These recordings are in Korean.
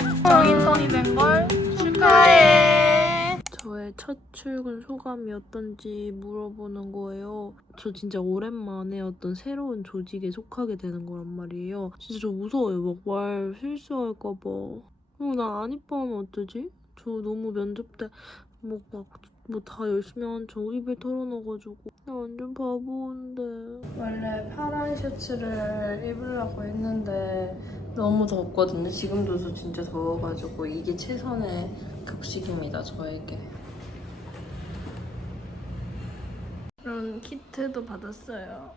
인턴이 된 걸 축하해. 저의 첫 출근 소감이 어떤지 물어보는 거예요. 저 진짜 오랜만에 어떤 새로운 조직에 속하게 되는 거란 말이에요. 진짜 저 무서워요. 막 말 실수할까봐. 어, 나 안 이뻐하면 어쩌지? 저 너무 면접 때뭐막 뭐 다 열심히 한 저 입을 털어놔가지고. 나 완전 바보인데. 원래 파란 셔츠를 입으려고 했는데 너무 덥거든요. 지금도 저 진짜 더워가지고 이게 최선의 급식입니다 저에게. 이런 키트도 받았어요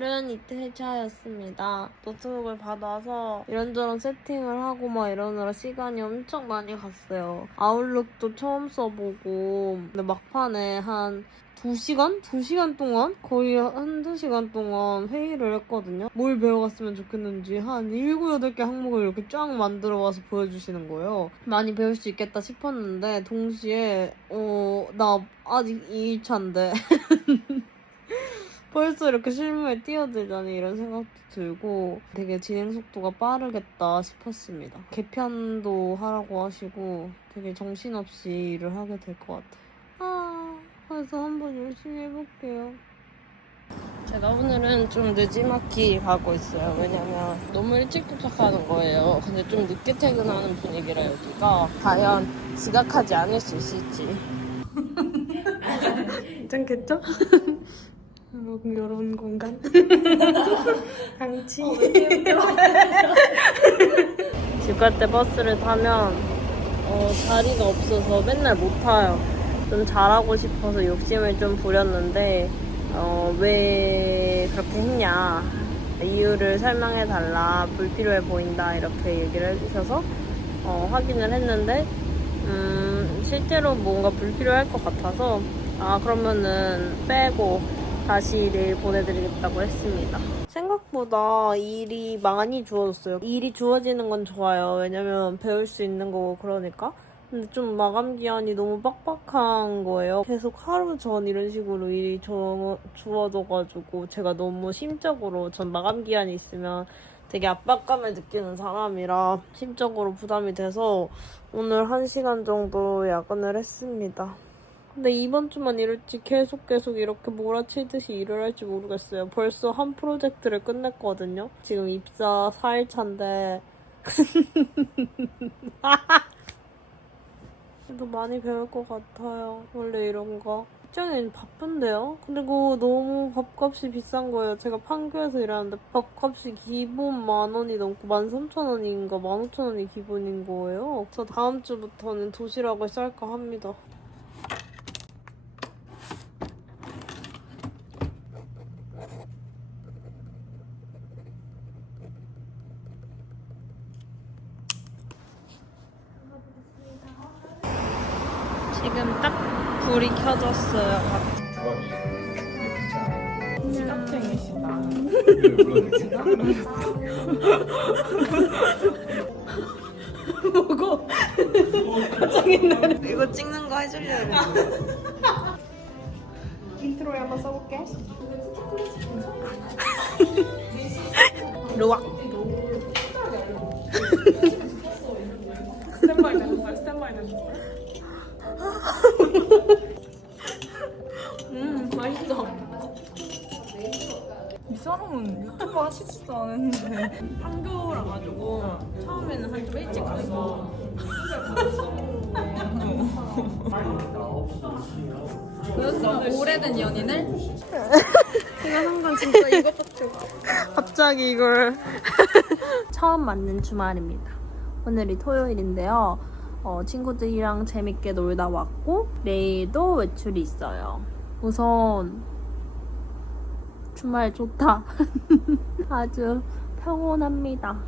오늘은 이틀 차였습니다. 노트북을 받아서 이런저런 세팅을 하고 막 이러느라 시간이 엄청 많이 갔어요. 아웃룩도 처음 써보고 근데 막판에 한 2시간? 2시간 동안? 거의 한두 시간 동안 회의를 했거든요. 뭘 배워갔으면 좋겠는지 한 7, 8개 항목을 이렇게 쫙 만들어 와서 보여주시는 거예요. 많이 배울 수 있겠다 싶었는데 동시에 어, 나 아직 2일차인데 벌써 이렇게 실무에 뛰어들다니 이런 생각도 들고 되게 진행 속도가 빠르겠다 싶었습니다. 개편도 하라고 하시고 되게 정신없이 일을 하게 될 것 같아요. 아, 그래서 한번 열심히 해볼게요. 제가 오늘은 좀 늦지막히 가고 있어요. 왜냐면 너무 일찍 도착하는 거예요. 근데 좀 늦게 퇴근하는 분위기라 여기가 과연 지각하지 않을 수 있을지. 괜찮겠죠? 여러분 이런 공간? 강치? 집 갈 때 버스를 타면 어, 자리가 없어서 맨날 못 타요. 좀 잘하고 싶어서 욕심을 좀 부렸는데 어, 왜 그렇게 했냐? 이유를 설명해 달라 불필요해 보인다 이렇게 얘기를 해주셔서 어, 확인을 했는데 음, 실제로 뭔가 불필요할 것 같아서 아 그러면은 빼고 다시 내일 보내드리겠다고 했습니다. 생각보다 일이 많이 주어졌어요. 일이 주어지는 건 좋아요. 왜냐면 배울 수 있는 거고 그러니까. 근데 좀 마감 기한이 너무 빡빡한 거예요. 계속 하루 전 이런 식으로 일이 주, 주어져가지고 제가 너무 심적으로 전 마감 기한이 있으면 되게 압박감을 느끼는 사람이라 심적으로 부담이 돼서 오늘 한 시간 정도 야근을 했습니다. 근데 이번 주만 이럴지 계속 계속 이렇게 몰아치듯이 일을 할지 모르겠어요. 벌써 한 프로젝트를 끝냈거든요. 지금 입사 4일 차인데. 그래도 많이 배울 것 같아요. 원래 이런 거. 직장인 바쁜데요? 그리고 너무 밥값이 비싼 거예요. 제가 판교에서 일하는데 밥값이 기본 만 원이 넘고 만 삼천 원인가 만 오천 원이 기본인 거예요. 저 다음 주부터는 도시락을 쌀까 합니다. 지금 딱 불이 켜졌어요. 뭐고? 날 이거 찍는 거 해주려고. 인트로에 한번 써볼게. 로아. 사람은 유튜브 하시지도 않았는데 판교라 가지고 처음에는 한 좀 일찍 갔어. 그였으면 오래된 연인을 제가 한건 진짜 이것밖에 갑자기 이걸 처음 맞는 주말입니다. 오늘이 토요일인데요. 어, 친구들이랑 재밌게 놀다 왔고 내일도 외출이 있어요. 우선 주말 좋다. 아주 평온합니다.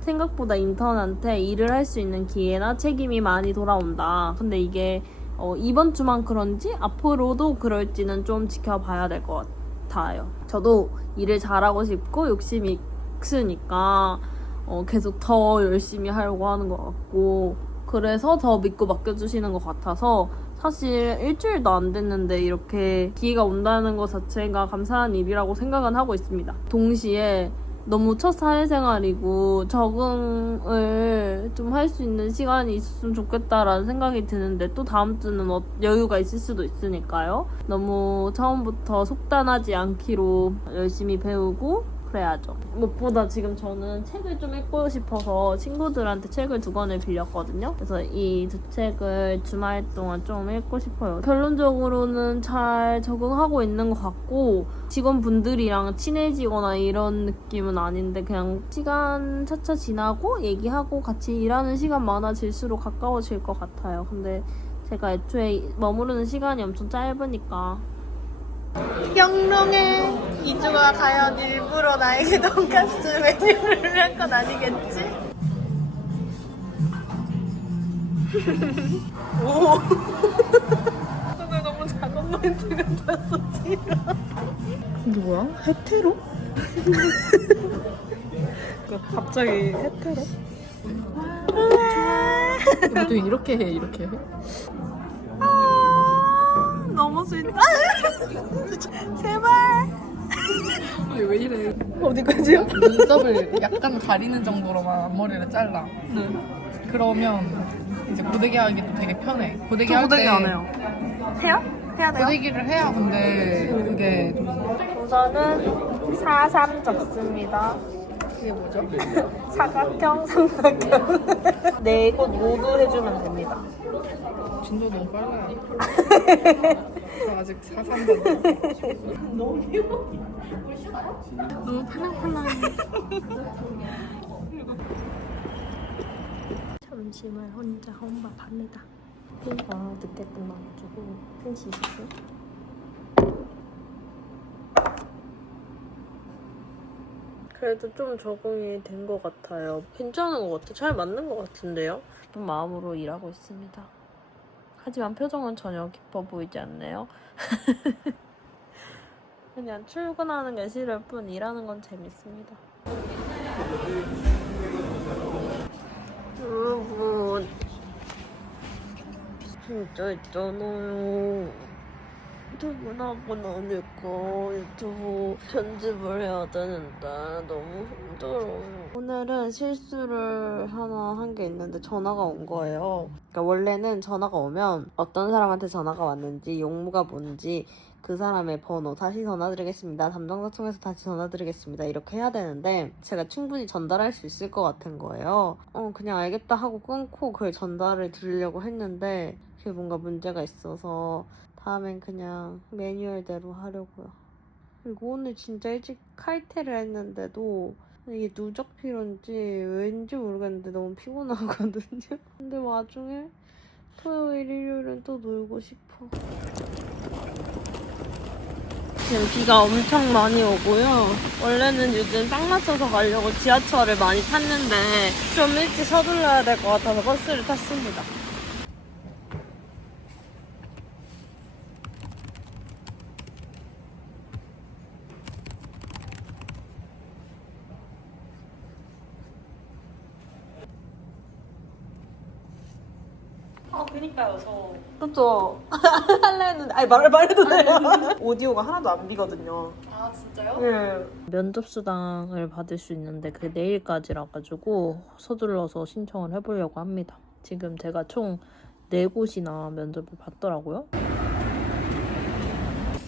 생각보다 인턴한테 일을 할 수 있는 기회나 책임이 많이 돌아온다. 근데 이게 어, 이번 주만 그런지 앞으로도 그럴지는 좀 지켜봐야 될 것 같아요. 저도 일을 잘하고 싶고 욕심이 있으니까 어, 계속 더 열심히 하려고 하는 것 같고 그래서 더 믿고 맡겨주시는 것 같아서 사실 일주일도 안 됐는데 이렇게 기회가 온다는 것 자체가 감사한 일이라고 생각은 하고 있습니다. 동시에 너무 첫 사회생활이고 적응을 좀 할 수 있는 시간이 있었으면 좋겠다라는 생각이 드는데 또 다음 주는 어- 여유가 있을 수도 있으니까요. 너무 처음부터 속단하지 않기로 열심히 배우고 그래야죠. 무엇보다 지금 저는 책을 좀 읽고 싶어서 친구들한테 책을 두 권을 빌렸거든요. 그래서 이 두 책을 주말 동안 좀 읽고 싶어요. 결론적으로는 잘 적응하고 있는 것 같고 직원분들이랑 친해지거나 이런 느낌은 아닌데 그냥 시간 차차 지나고 얘기하고 같이 일하는 시간 많아질수록 가까워질 것 같아요. 근데 제가 애초에 머무르는 시간이 엄청 짧으니까 영롱해 이주가 과연 일부러 나에게 돈가스 메뉴를 한건 아니겠지? 오 오늘 너무 작은 마인드 같았어 지금 뭐야? 해테로? 갑자기 해테로? 또 이렇게 해 이렇게 해? 아, 너무 스윗다 제발 왜, 왜 이래 어디까지요? 눈썹을 약간 가리는 정도로만 앞머리를 잘라 네. 그러면 이제 고데기 하기도 되게 편해 고데기 저 고데기 할때 안 해요 해요? 해야 돼요? 고데기를 해야 근데 그게 좀 우선은 4, 3 적습니다 그게 뭐죠? 사각형, 삼각형. 네곳 모두 해주면 됩니다. 진도 너무 빨라요. 저 아직 4, 3번 너무 팔랑팔랑해 점심을 혼자 혼밥합니다. 회의가 늦게 끝나가지고 1시 20분 그래도 좀 적응이 된 것 같아요. 괜찮은 것 같아요 잘 맞는 것 같은데요? 그런 마음으로 일하고 있습니다. 하지만 표정은 전혀 기뻐 보이지 않네요. 그냥 출근하는 게 싫을 뿐 일하는 건 재밌습니다. 여러분. 진짜 있잖아요. 퇴근하고 나니까 유튜브 편집을 해야 되는데 너무 힘들어요. 오늘은 실수를 하나 한 게 있는데 전화가 온 거예요. 그러니까 원래는 전화가 오면 어떤 사람한테 전화가 왔는지 용무가 뭔지 그 사람의 번호 다시 전화드리겠습니다. 담당자 통해서 다시 전화드리겠습니다. 이렇게 해야 되는데 제가 충분히 전달할 수 있을 것 같은 거예요. 어 그냥 알겠다 하고 끊고 그걸 전달을 드리려고 했는데 그게 뭔가 문제가 있어서 다음엔 그냥 매뉴얼대로 하려고요. 그리고 오늘 진짜 일찍 칼퇴를 했는데도 이게 누적 피로인지 왠지 모르겠는데 너무 피곤하거든요. 근데 와중에 토요일, 일요일은 또 놀고 싶어. 지금 비가 엄청 많이 오고요. 원래는 요즘 딱 맞춰서 가려고 지하철을 많이 탔는데 좀 일찍 서둘러야 될 것 같아서 버스를 탔습니다. 아, 그니까요, 저. 그쵸? 할래 했는데, 아니, 말, 말해도 돼요? 오디오가 하나도 안 비거든요. 아, 진짜요? 네. 면접 수당을 받을 수 있는데 그게 내일까지라 가지고 서둘러서 신청을 해보려고 합니다. 지금 제가 총 4곳이나 면접을 받더라고요.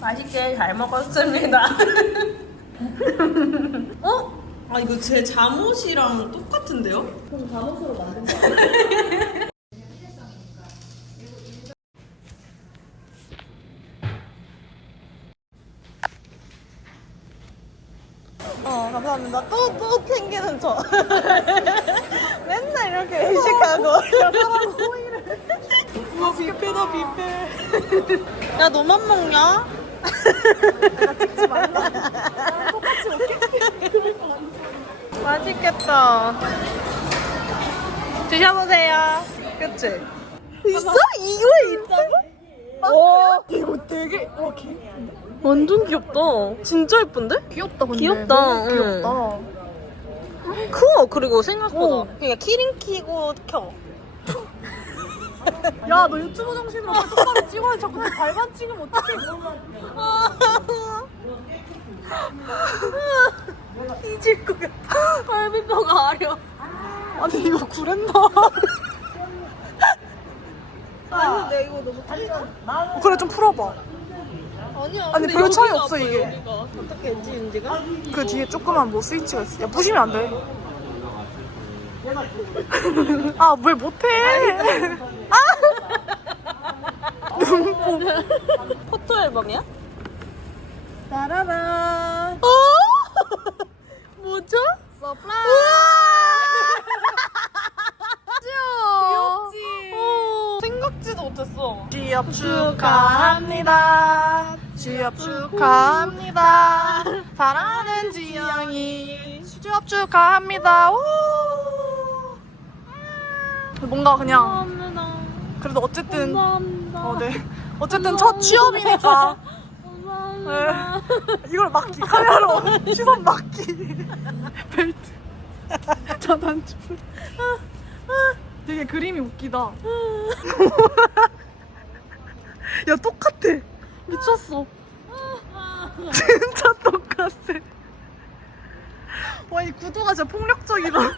맛있게 잘 먹었습니다. 어? 아 이거 제 잠옷이랑 똑같은데요? 그럼 잠옷으로 만든 거 어, 감사합니다. 또, 또 챙기는 저. 맨날 이렇게 의식하고. 야, 사람 호의를. 우와, 뷔페다, 뷔페. 야, 너만 먹냐? 찍지 말라. 똑같이 먹게. 맛있겠다. 드셔보세요. 그치? 있어? 이거 있다고? 와, 이거 되게, 와, 개. 완전 귀엽다. 진짜 예쁜데? 귀엽다 근데 귀엽다, 너무 응. 귀엽다 커 그리고 생각보다 어. 그러니까 키링 키고 켜 야 너 유튜브 정신으로 똑바로 찍어야 자꾸 내 발만 찍으면 어떡해 뒤질 것 같아. 갈비뼈가 아려. 아니 이거 구렌다 아니, 내 이거 너무 틀리다. 그래 좀 풀어봐 아니야. 아니, 근데 별 차이 여기가 없어, 아파, 이게. 여기가. 어떻게 했지, 윤지가? 그 뒤에 조그만 뭐 스위치가 있어 야 부시면 안 돼 아왜 못해? 아! 눈뽕 포토 앨범이야? 따라란 어? 뭐죠? 서프라이즈! 귀엽지? 생각지도 못했어. 취업 축하합니다. 취업 축하합니다. 사랑하는 지영이. 취업 축하합니다. 우! 뭔가 그냥 감사합니다. 그래도 어쨌든 감사합니다. 어, 네. 어쨌든 첫 취업이니까. 감사합니다. 이걸 막기 카메라로 시선 막기. 벨트. 자단추. 되게 그림이 웃기다. 야 똑같아. 미쳤어. 진짜 똑같아. 와 이 구도가 진짜 폭력적이다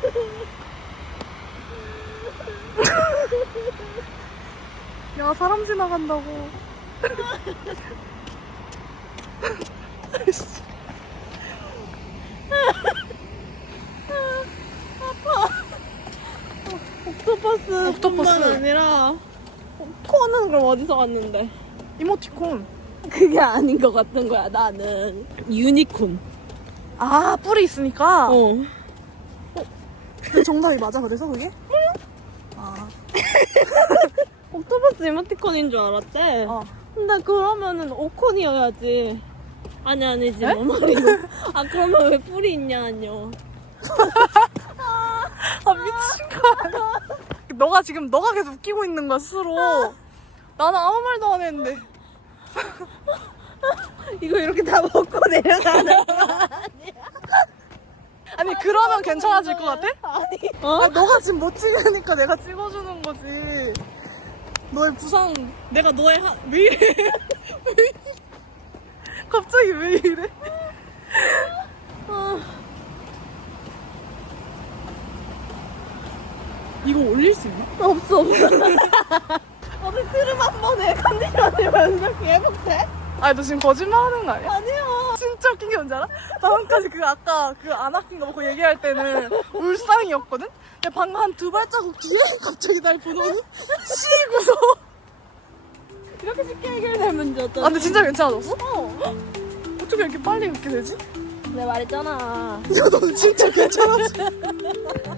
야 사람 지나간다고. 옥토퍼스 옥토퍼스. 뿐만 아니라 코는 그럼 어디서 왔는데? 이모티콘. 그게 아닌 것 같은 거야 나는. 유니콘. 아 뿔이 있으니까? 어 근데 정답이 맞아 그래서 그게? 아, 옥토퍼스 이모티콘인 줄 알았대. 어. 근데 그러면은 오콘이어야지. 아니 아니지. 에? 뭐 말이고 아 그러면 왜 뿔이 있냐 안녕 아 미친 거 아니야? 너가 지금 너가 계속 웃기고 있는 거야 스스로. 나는 아무 말도 안 했는데. 이거 이렇게 다 먹고 내려가는 거 아니 그러면 괜찮아질 것 같아? 아니 아, 어? 너가 지금 못 찍으니까 내가 찍어주는 거지 너의 부상 내가 너의 하... 왜 이래 왜 이래? 갑자기 왜 이래 이거 올릴 수 있나? 없어 없어 어디 트름 한번 해 컨디션이 완전 회복돼? 아니 너 지금 거짓말 하는 거 아니야? 진짜 웃긴 게 뭔지 알아? 방금까지 그 아까 그 안 아낀 거 먹고 얘기할 때는 울상이었거든? 근데 방금 한 두 발자국 뒤에 갑자기 날 보더니 쉬고서 이렇게 쉽게 해결될 문제였잖아 아 근데 진짜 괜찮아졌어? 어 어떻게 이렇게 빨리 웃게 되지? 내가 말했잖아 야 너는 진짜 괜찮았어